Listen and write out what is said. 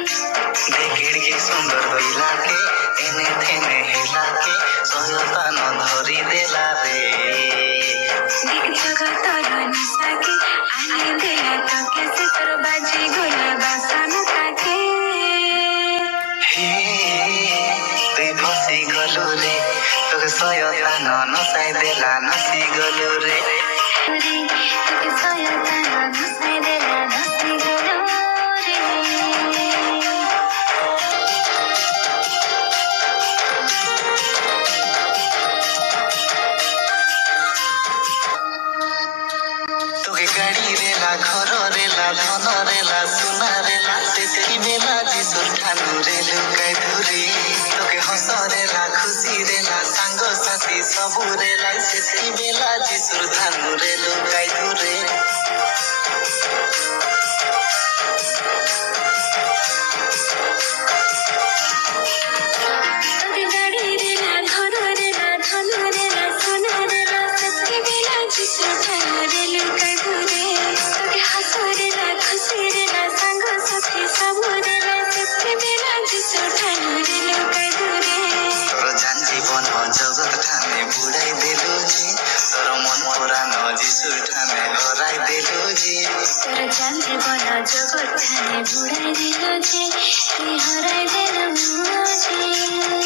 देखिड़की सुंदर होइला के एने थेने हेला के सयता न धरी देला रे देख जगत निशा के आने देला तो कैसे तोर बाजी गोला बासन काके हे तुई फसी गलु रे तोके सयता न नसाई देला नसी गलु रे तोके सयता न नसाई देला नसी गलु रे तोके गाड़ी रेला घर रेला धन रेला सुना रेला तेरी बेला जिसुर ठानु रे लुकाई धुरी तोके हंस रेला खुशी रेला सांग साथी सबु रेला तेरी बेला जिसुर ठानु रे लुकाई धुरे तोके गाड़ी रेला घर रेला धन रेला सोना रेला सच्ची बेला जिसुर ठानु रे लुकाई धुरे तोके हंस रेला खुशी रेला संग साथी सब रेला सच्ची बेला जिसुर ठानु रे लुकाई धुरे तोर जान जीवन जगत ठाने बुढ़ाई देलु जी तोर मन पुराण जिसुर ठाने हराई देलु जी तोर जान जीवन जगत ठाने बुढ़ाई दिलो जे तुई हराई देलु जे